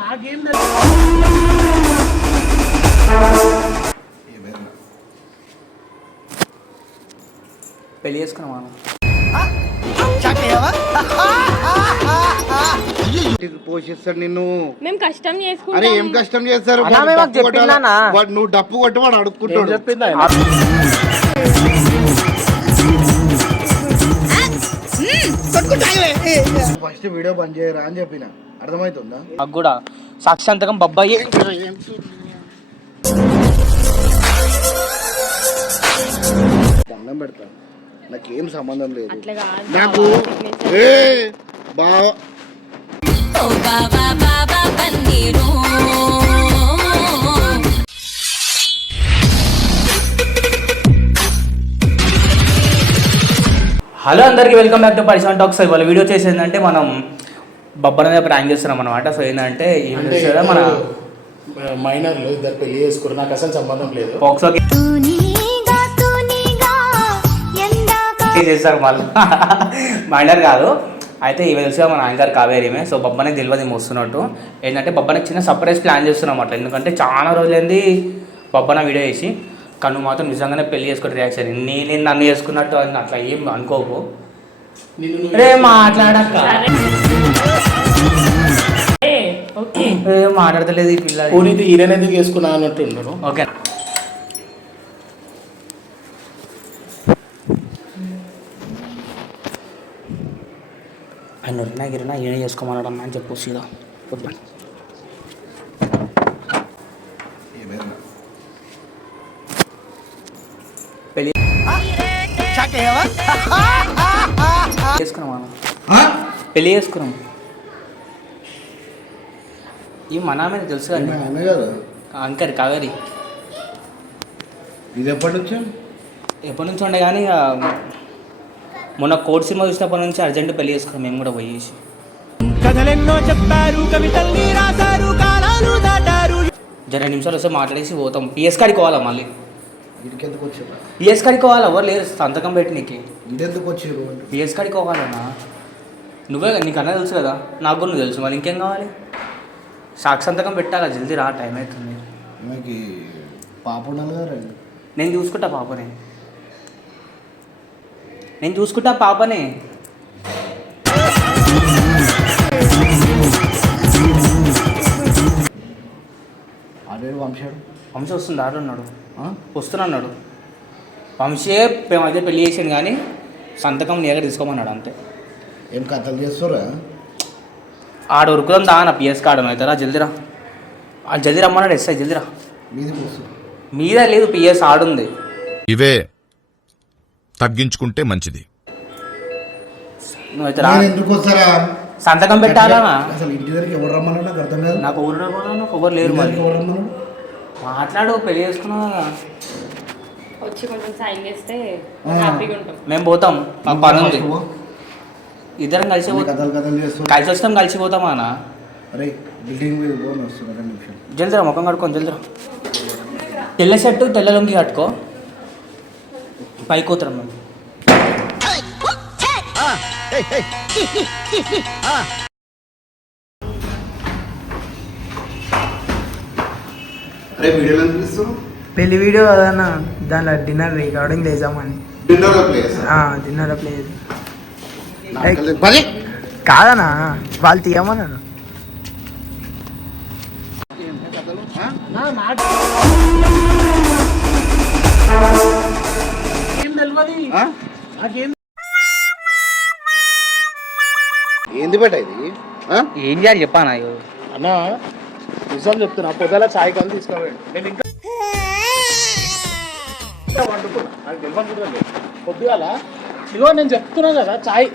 నాకేం పెళ్లి చేసుకున్నామా పోషిస్తాడు నిన్ను. మేము కష్టం చేసుకుంటాం. అరే ఏం కష్టం చేస్తారు? నువ్వు డప్పు కొట్టి వాడు అడుక్కుంటాడు. ఫస్ట్ వీడియో బంద్ చేయరా అని చెప్పిన, అర్థమవుతుందా? నాకు కూడా సాక్షాంతకం బొబ్బాయి దండం పెడతాను, నాకేం సంబంధం లేదు. అట్లా కాదు. నాకు బాగా హలో అందరికీ వెల్కమ్ బ్యాక్ టు పరిశ్రమ టాక్స్. ఇవాళ వీడియో చేసి ఏంటంటే మనం బొబ్బర్ మీద ప్రాంక్ చేస్తున్నాం అనమాట. సో ఏంటంటే మన మైనర్లు ఇద్దరు పెళ్లి చేసుకున్నారు, నాకు అసలు సంబంధం లేదు. బాక్స్లోకి చేస్తారు మళ్ళీ మైనర్ కాదు. అయితే ఇవి తెలుసుగా మన యాంకర్ కావేరీమే. సో బొబ్బనికి తెలియదు వస్తున్నట్టు. ఏంటంటే బొబ్బనికి చిన్న సర్ప్రైజ్ ప్లాన్ చేస్తున్నాం అట్లా. ఎందుకంటే చాలా రోజులైంది బొబ్బన వీడియో చేసి, కను మాత్రం నిజంగానే పెళ్లి చేసుకునే రియాక్షన్. నేను నన్ను చేసుకున్నట్టు అని అట్లా ఏం అనుకోకు. రే మాట్లాడక్క మాట్లాడతలేదు ఈ పిల్ల. పోనీది హీరోయిన్ ఎందుకు చేసుకున్నా అన్నట్టు ఉండరు. ఓకే ఆయన ఉరినా గిరినా ఏం చేసుకోమన్నాడు అన్న అని చెప్పు సీదా. పెళ్ళి చేసుకున్నాం, పెళ్ళి చేసుకున్నాం. ఈ మన తెలుసు కదా అంకర్ కావేరి. ఇది ఎప్పటి నుంచి ఉండే కానీ మొన్న కోర్టు సినిమా చూసినప్పటి నుంచి అర్జెంట్ పెళ్లి చేసుకున్నాం మేము కూడా పోయేసి. జర 2 నిమిషాలు వస్తే మాట్లాడేసి పోతాం. పిఎస్ కాడికి పోవాలా మళ్ళీ. పిఎస్ కాడికి పోవాలి, ఎవరు లేరు సంతకం పెట్టి నీకు. పిఎస్ కాడికి పోవాలన్నా నువ్వే, నీకు అన్న తెలుసు కదా, నాకు కూడా నువ్వు తెలుసు, మళ్ళీ ఇంకేం కావాలి? సాక్షి సంతకం పెట్టాలా, జల్దీ రా, టైం అవుతుంది. పాప నేను చూసుకుంటా పాపని, నేను చూసుకుంటా పాపని. వంశీ వస్తుంది, ఆడు ఉన్నాడు, వస్తున్నాడు. వంశీ అయితే పెళ్లి చేసాను కానీ సంతకం నీ దగ్గర తీసుకోమన్నాడు అంతే. ఏం కథలు చేస్తారా? ఆడు ఉరుకుదాం దా నా పిఎస్ కార్డు అవుతారా, జల్దీరా. జల్దీ రమ్మన్నాడు ఎస్ఐ, జల్దీరా. మీద లేదు పిఎస్ ఆడుంది. ఇవే తగ్గించుకుంటే మంచిది. సంతకం పెట్టాలా? నాకు ఎవరు లేరు. మళ్ళీ మాట్లాడు, పెళ్లి చేసుకున్నావు కదా, వచ్చి కొంచెం సైన్ చేస్తే హ్యాపీగా ఉంటాం. మేము పోతాం, మాకు పని ఉంది. ఇద్దరం కలిసి కలిసి వస్తాం, కలిసిపోతామా అన్న. జల్దీరా, ముఖం కట్టుకోండి, జల్దీరా. తెల్ల షర్టు తెల్ల లొంగి కట్టుకో, పైకి పోతాం మేము. పెళ్లి వీడియో అదన్న, దాంట్లో డిన్నర్ రికార్డింగ్ చేసామని. డిన్నర్ ప్లే కాదనా, వాళ్ళు తీయమన్నాను. ఏంది బేట ఇది? ఏం చేయాలి చెప్పానా? అన్న నిజం చెప్తున్నా, పొద్దుల చాయ్ కానీ తీసుకోవాలి. నేను ఇంకా పొద్దుగాల ఇగో నేను చెప్తున్నా కదా, చాయ్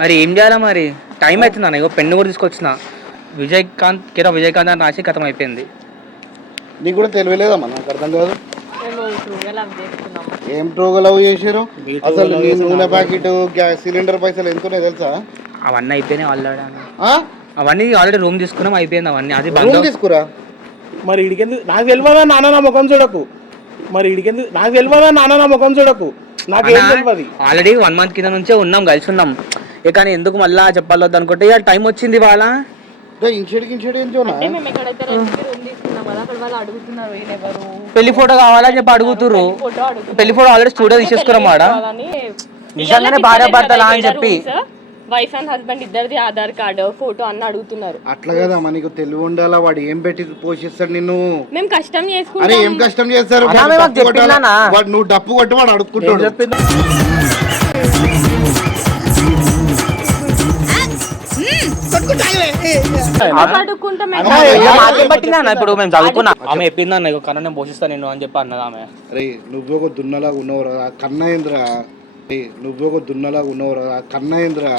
మరి ఏం చేయాలా? మరి టైం అవుతుంది అన్న. ఇగో పెన్ను కూడా తీసుకొచ్చిన, విజయకాంత్ అని రాసి కథం అయిపోయింది. నీకు కూడా తెలియలేదమ్మా, నాకు అర్థం కాదు. ఏం ట్రూగా లవ్ చేసారు అసలు? నీ నూనె ప్యాకెట్, గ్యాస్ సిలిండర్ పైసలు ఎంతున్నాయి తెలుసా? అవన్నీ అయిపోయినాయి ఆల్రెడీ. అవన్నీ ఆల్రెడీ రూమ్ తీసుకున్నాం, అయిపోయింది అవన్నీ. అది తీసుకురా. మరి ఇడికెందు నాకు తెలియదా నాన్న నా ముఖం చూడకు. మరి ఇడికెందు నాకు తెలియదా నాన్న నా ముఖం చూడకు. నాకు తెలియదు. ఆల్రెడీ 1 మంత్ కింద నుంచే ఉన్నాం, కలిసి ఉన్నాం. ఇక కానీ ఎందుకు మళ్ళా చెప్పాలొద్దు అనుకుంటే ఇక టైం వచ్చింది వాళ్ళ ఇన్షియడ్ ఏం చూనా అంటే మేము ఎక్కడైతే రెంట్కి రూమ్ తీసుకున్నాం కదా అక్కడ వాళ్ళు అడుగుతున్నారు ఈయన ఎవరు పెళ్లి ఫోటో కావాలని చెప్పి అడుగుతుర్రు. ఫోటో అడుగుతున్నారు. పెళ్లి ఫోటో ఆల్రెడీ స్టూడియో తీసేసుకున్నాం ఆడ. నిజంగానే భార్య భర్తలా అని చెప్పి వైఫ్ అండ్ హస్బెండ్ ఇద్దరిది ఆధార్ కార్డు ఫోటో అన్న అడుగుతున్నారు. అట్లా కదా మనకు తెలివి ఉండాలా. వాడు ఏం పెట్టి పోషిస్తాడు నిన్ను? మేము కష్టం అరే చేసుకుంటాం. ఏం కష్టం చేస్తారు? అన్నా, మేము మాకు చెప్పిందన్నా. వాడు నువ్వు డప్పు కొట్టి వాడు అడుక్కుంటాడు. అడుక్కుంటాం పట్టిందన్న. ఇప్పుడు మేము చదువుకున్నా ఆమె చెప్పిందన్న ఇక కన్నా నేను పోషిస్తాను నేను అని చెప్పి అన్నది ఆమె. అరే నువ్వు ఒక దున్నలా ఉన్నవరా కన్నా ఏంద్రా? నువ్వు ఒక దున్నలా ఉన్నవరా కన్నా ఏంద్రా?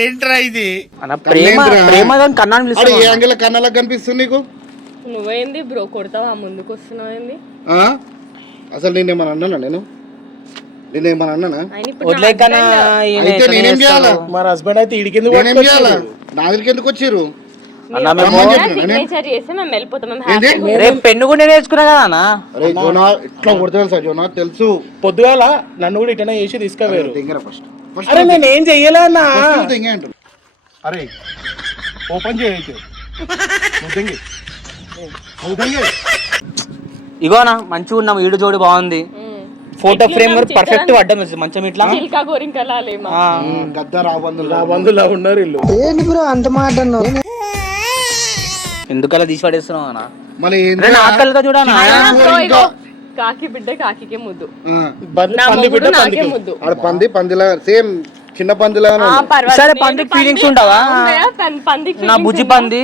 ఏంట్రా ఇది? అన్న ప్రేమ ప్రేమ కన్నా ఏ యాంగిల్ కన్నాలా కనిపిస్తుంది నీకు? నువ్వేంది బ్రో కొడతావా ముందుకు వస్తున్నావు ఏంది? అసలు నేనేమన్నా అన్నానా? నేనేమన్నా అన్నానా? వదిలేకన్నా అయితే నేనేం చేయాలా? మన హస్బెండ్ అయితే ఇడికింది నేనేం చేయాలా? నా దగ్గరికి ఎందుకు వచ్చిర్రు? సిగ్నేచర్ చేస్తే మేము వెళ్ళిపోతాం. మేము హ్యాపీగా రేపు పెన్ను కూడా నేర్చుకున్నా కదా అన్న. అరే జోనా ఇట్లా కొడతాను సార్ జోనా తెలుసు. పొద్దుగాల నన్ను కూడా ఇటనే చేసి తీసుకుపోయారు. దింగరా ఫస్ట్. అరే నేను ఏం చెయ్యలే అన్న. దింగే అంటారు. అరే ఓపెన్ చేయొచ్చు. ఇగోనా మంచిగా ఉన్నాం. ఈడు జోడి బాగుంది. ఫోటో ఫ్రేమ్ కూడా పర్ఫెక్ట్ పడ్డా మంచం ఇట్లా చిల్కా గోరింకలాలేమా గద్ద రాబందులు రాబందులా ఉన్నారు ఇల్లు. ఏంటి బ్రో అంత మాట అన్నావు? ఎందుకలా తీసి పడేస్తున్నావు అన్న? మళ్ళీ ఆకలిగా చూడనా? కాకి బిడ్డ కాకికే ముద్దు, పంది నా బిడ్డ మొగుడు నాకే పందికి. ముద్దు. ఆడ పందిలా సేమ్ చిన్న పందిలా సరే పందికి ఫీలింగ్స్ ఉండవా? నా బుజ్జి పంది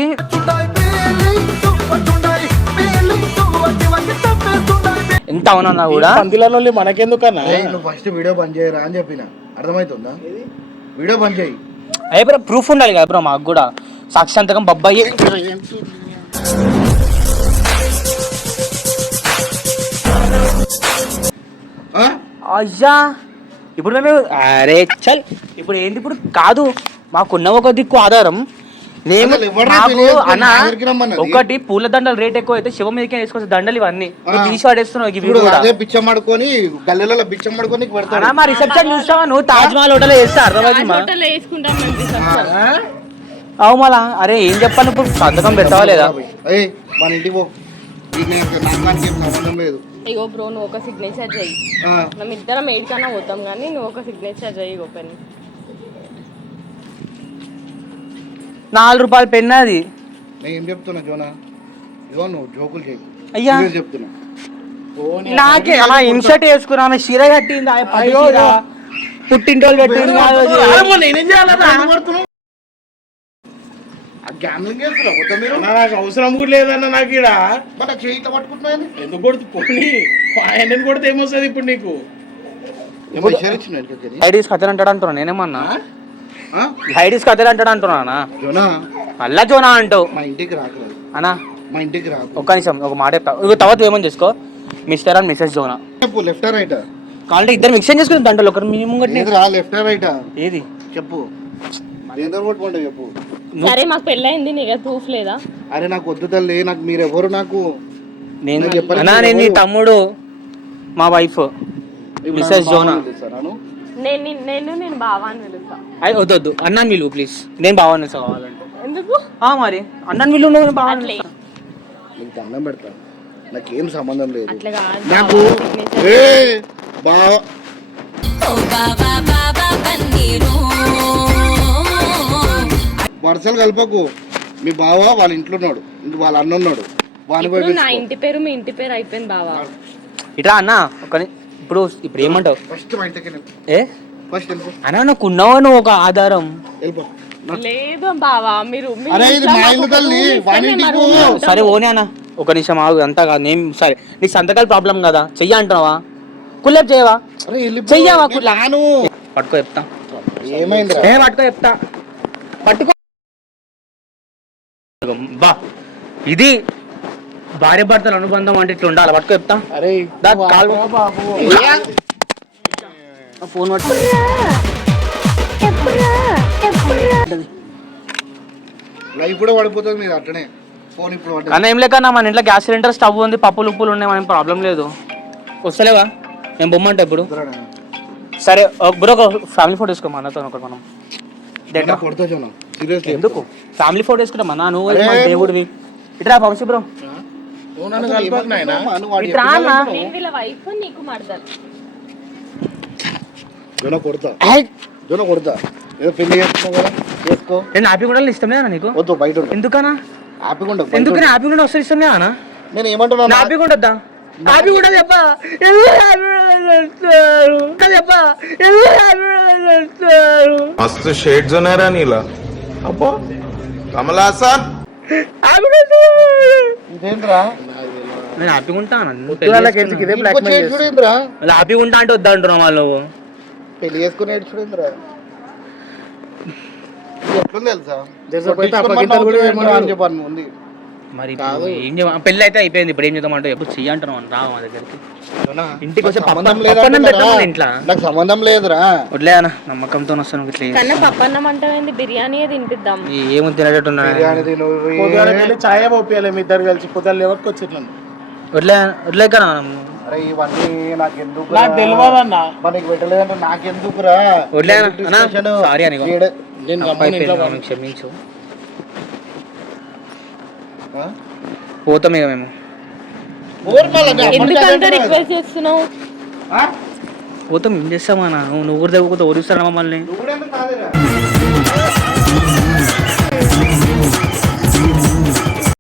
ఎంత అవునన్నా కూడా పందిలలో మనకెందుకన్నా? నువ్వు ఫస్ట్ వీడియో బంద్ చేయరా అని చెప్పిన అర్థమవుతుందా? వీడియో బంద్ చేయి. అయ్యే బ్రో ప్రూఫ్ ఉండాలి కదా బ్రో మాకు కూడా. సాక్షాంతకం బొబ్బాయి అయ్యా. ఇప్పుడు మేము అరే చల్ ఇప్పుడు ఏంటి ఇప్పుడు కాదు మాకున్న ఒక దిక్కు ఆధారం. నేను నాకు అన్న ఒకటి పూల దండలు రేట్ ఎక్కువ అయితే శివ మీదకే వేసుకోవచ్చు దండలు ఇవన్నీ తీసి పడేస్తున్నావు. ఇవి కూడా అదే బిచ్చం పడుకొని గల్లెలలో బిచ్చం పడుకొని పెడతాడు. మా రిసెప్షన్ చూస్తావా నువ్వు? తాజ్ మహల్ హోటల్ వేస్తా అర్థమైంది. హోటల్ వేసుకుంటాం మేము రిసెప్షన్. అవు మళ్ళా అరే ఏం చెప్పాలి ఇప్పుడు? సంతకం పెట్టావా లేదా? మన ఇంటికి పో. నాకు ఏం సంబంధం లేదు. ఇగో బ్రో నువ్వు ఒక సిగ్నేచర్ చెయ్యి. మేము ఇద్దరం ఏడికన్నా పోతాం కానీ నువ్వు ఒక సిగ్నేచర్ చెయ్యి. ఓపెన్ ₹4 పెన్ అది. నేను ఏం చెప్తున్నా జోనా? ఇగో నువ్వు జోకులు చేయి. అయ్యా చెప్తున్నా నాకే అలా ఇన్షర్ట్ వేసుకున్నా ఆమె చీర కట్టింది. పుట్టింటోళ్ళు పెట్టింది నేనేం చేయాలన్నా? నాకు అవసరం కూడా లేదన్న. నాకు ఈడ మన చేయిత పట్టుకుంటున్నాను. ఎందుకు కొడుతు పోనీ ఆయన కొడితే ఏమొస్తుంది ఇప్పుడు నీకు? ఐడీస్ కథలు అంటాడు అంటున్నా. నేనేమన్నా ఐడీస్ కథలు అంటాడు అంటున్నా. జోనా మళ్ళా జోనా అంటావు. మా ఇంటికి రాకలేదు అన్నా మా ఇంటికి రా. ఒక్క నిమిషం ఒక మాట చెప్తా. ఇక తర్వాత ఏమని చేసుకో మిస్టర్ అండ్ మిస్సెస్ జోనా చెప్పు. లెఫ్ట్ రైట్ కావాలంటే ఇద్దరు మిక్స్ చేసుకుని దండలు ఒకరు మినిమం రా. లెఫ్ట్ రైట్ ఏది చెప్పు. కొట్టుకుంటా చెప్పు. సరే మాకు పెళ్ళయింది నీకు ప్రూఫ్ లేదా? అరే నాకు వద్దు తల్లి. నాకు మీరెవరు? నాకు నేను నేను నీ తమ్ముడు మా వైఫ్ మిస్సెస్ జోనా. నేను బావా అని పిలుస్తా. అయ్యి వద్దు అన్నాను విలువ ప్లీజ్. నేను బావాన్ని పిలుస్తా కావాలంటే. ఎందుకు మరి అన్నాను విలువ నువ్వు బావాన్ని అట్లే నీకు దండం పెడతా. నాకేం సంబంధం లేదు. అట్లా కాదు. నాకు బావ వరుసలు కలపకు. మీ బావ వాళ్ళ ఇంట్లో ఉన్నాడు, వాళ్ళ అన్న ఉన్నాడు. ఇప్పుడు నా ఇంటి పేరు మీ ఇంటి పేరు అయిపోయింది బావా. ఇట్లా అన్న ఇప్పుడు ఇప్పుడు ఏమంటావు? ఫస్ట్ మా ఇంటికి ఫస్ట్ వెళ్ళిపో. అన్నా నాకు ఉన్నావా నువ్వు ఒక ఆధారం? వెళ్ళిపో. లేదు బావా మీరు సరే ఓనే అన్న ఒక నిమిషం ఆగు. అంతా కాదు నేను సరే నీ సంతకాల ప్రాబ్లం కదా చెయ్యి అంటున్నావా? కుల్లేపు చేయవా? చెయ్యవా? పట్టుకో చెప్తా. ఏమైంది? పట్టుకో చెప్తా. పట్టుకో. బా ఇది భార్య భర్తల అనుబంధం అంటే ఇట్లా ఉండాలి. పట్టుకో చెప్తా. అరే ఫోన్ పట్టుకో. లైఫ్ కూడా పడిపోతుంది మీరు అట్లనే. ఫోన్ ఇప్పుడు కానీ ఏం లేకన్నా మన ఇంట్లో గ్యాస్ సిలిండర్ స్టవ్ ఉంది, పప్పులు ఉప్పులు ఉన్నాయి, మనకి ప్రాబ్లం లేదు. వస్తలేవా? నేను బొమ్మంటా ఇప్పుడు. సరే బ్రో ఒక ఫ్యామిలీ ఫోటో వేసుకోమా అన్నతో ఒకటి మనం జోనా కొడతా జోనా సీరియస్లీ ఎందుకు ఫ్యామిలీ ఫోటో వేసుకుంటాం అన్న నువ్వు మన దేవుడివి ఇట్రా వంశీ బ్రో నువ్వు నన్ను కలపకు నాయనా. ఇట్రా అన్న నేను వీళ్ళ వైఫ్ నీకు మడతాను. జోనా కొడతా జోనా కొడతా ఏదో పెళ్లి చేసుకున్నావు కదా చేసుకో. నేను హ్యాపీ కూడా ఇష్టమే అన్న నీకు వద్దు బయట ఉండు. ఎందుకన్నా హ్యాపీగా ఉండవు ఎందుకని హ్యాపీ కూడా వస్తే ఇష్టమే అన్న నేను ఏమంటున్నాను హ్యాపీ కూడా వద్దా హ్యాపీ కూడా చెప్పా చెప్పా मस्त शेड्स होणार आहे नीला अप्पा कमला असा ఇదేంద్రా నేను హ్యాపీగా ఉంటాను ఇదే బ్లాక్ మెయిల్ చేస్తుంది. చూడేంద్రా వాళ్ళు హ్యాపీగా ఉంటా అంటే వద్దా అంటున్నావు వాళ్ళు నువ్వు పెళ్లి చేసుకుని చూడేంద్రా ఎట్లుంది తెలుసా జరసపోతే అప్పగింతలు కూడా ఏమన్నా అని చెప్పాను ఉంది. మరి ఇప్పుడు ఏం చేయ పెళ్ళి అయితే అయిపోయింది ఇప్పుడు ఏం చేద్దామంటే ఎప్పుడు చెయ్యి అంటున్నావు రా మా దగ్గరికి జోనా, ఇంటికి వచ్చి నాకు పప్పన్నం సంబంధం లేదంటున్నారా? పెట్టాలి ఇంట్లో నాకు సంబంధం లేదురా. వదిలే అన్న నమ్మకంతో వస్తాను ఇట్లా కన్నా పప్పన్నం అంటావేంది, బిర్యానీ తినిపిద్దాం. ఏమో తినేటట్టున్నా బిర్యానీ తిను, పొద్దుగాలకి వెళ్ళి ఛాయ్ పోపియాలి మీ ఇద్దరు కలిసి పొద్దులు ఎవరికి వచ్చిట్లా వదిలే కదా అరే ఇవన్నీ నాకెందుకు నాకు తెలియదన్నా. మనకి పెట్టలేదంటే నాకెందుకురా. వదిలే Discussion అన్న సారీ అని ఈడ- నేను గమ్మున ఇంట్లో పడుకుంటా. క్షమించు ఆ? పోతాం ఇక మేము ఊరు మళ్ళా నేను ఎందుకంత అప్పటికే రిక్వెస్ట్ చేస్తున్నావు? ఆ? పోతాం ఏం చేస్తామా నువ్వు కూడా తగ్గుతా ఓడిస్తారా మమ్మల్ని నువ్వు కూడా ఎందుకు కాదురా?